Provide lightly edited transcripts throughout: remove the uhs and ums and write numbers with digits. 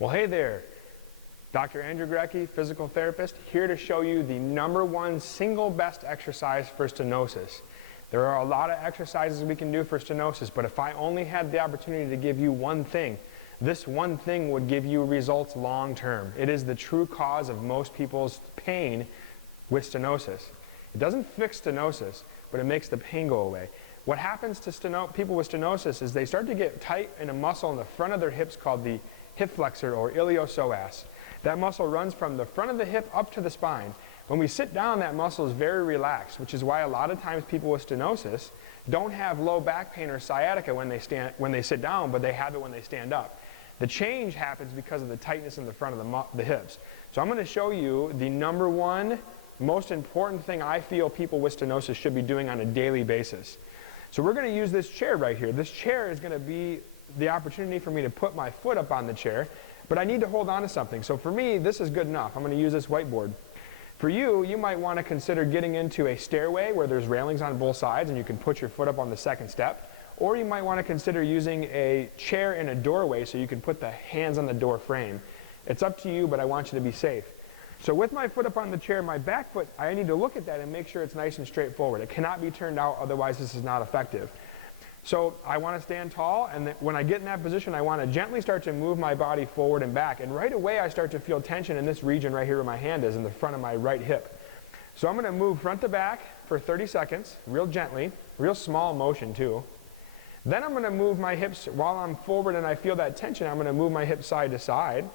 Well, hey there, Dr. Andrew Gorecki, physical therapist, here to show you the #1 single best exercise for stenosis. There are a lot of exercises we can do for stenosis, but if I only had the opportunity to give you one thing, this one thing would give you results long term. It is the true cause of most people's pain with stenosis. It doesn't fix stenosis, but it makes the pain go away. What happens to people with stenosis is they start to get tight in a muscle in the front of their hips called the hip flexor or iliopsoas. That muscle runs from the front of the hip up to the spine. When we sit down, that muscle is very relaxed, which is why a lot of times people with stenosis don't have low back pain or sciatica when they sit down, but they have it when they stand up. The change happens because of the tightness in the front of the hips. So I'm going to show you the #1 most important thing I feel people with stenosis should be doing on a daily basis. So we're going to use this chair right here. This chair is going to be the opportunity for me to put my foot up on the chair, but I need to hold on to something. So for me, this is good enough. I'm going to use this whiteboard. For you, you might want to consider getting into a stairway where there's railings on both sides and you can put your foot up on the second step. Or you might want to consider using a chair in a doorway so you can put the hands on the door frame. It's up to you, but I want you to be safe. So with my foot up on the chair, my back foot, I need to look at that and make sure it's nice and straightforward. It cannot be turned out, otherwise this is not effective. So I want to stand tall, and when I get in that position, I want to gently start to move my body forward and back. And right away, I start to feel tension in this region right here where my hand is, in the front of my right hip. So I'm going to move front to back for 30 seconds, real gently, real small motion too. Then I'm going to move my hips while I'm forward and I feel that tension. I'm going to move my hips side to side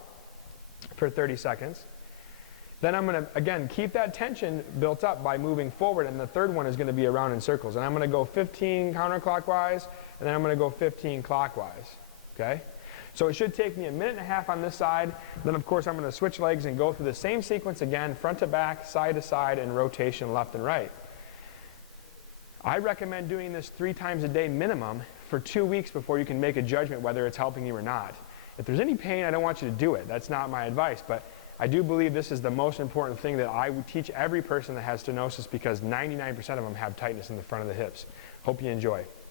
for 30 seconds. Then I'm going to, again, keep that tension built up by moving forward, and the third one is going to be around in circles. And I'm going to go 15 counterclockwise, and then I'm going to go 15 clockwise, okay? So it should take me 1.5 minutes on this side. Then, of course, I'm going to switch legs and go through the same sequence again, front to back, side to side, and rotation left and right. I recommend doing this 3 times a day minimum for 2 weeks before you can make a judgment whether it's helping you or not. If there's any pain, I don't want you to do it. That's not my advice, but I do believe this is the most important thing that I would teach every person that has stenosis, because 99% of them have tightness in the front of the hips. Hope you enjoy.